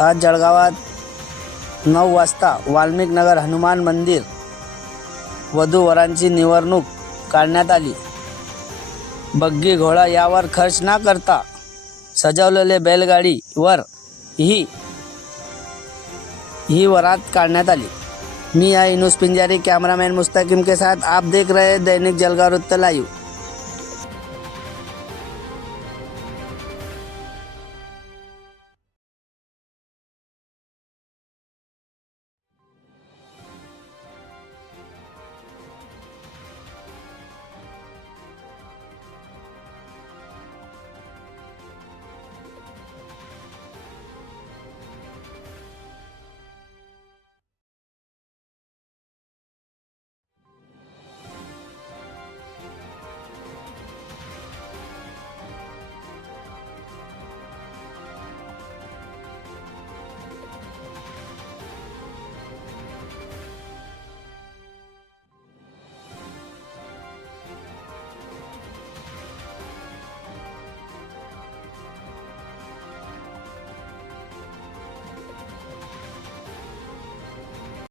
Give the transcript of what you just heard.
आज जळगावात 9 वाजता वाल्मिक नगर हनुमान मंदिर वधू-वरांची निवडणूक काढण्यात आली. बग्गी घोडा यावर खर्च न करता सजवलेले बैलगाडीवर ही वरात काढण्यात आली. मी आहे इनूस पिंजारी, कैमरामैन मुस्तकिम के साथ आप देख रहे हैं दैनिक जलगांव वृत्त लाइव.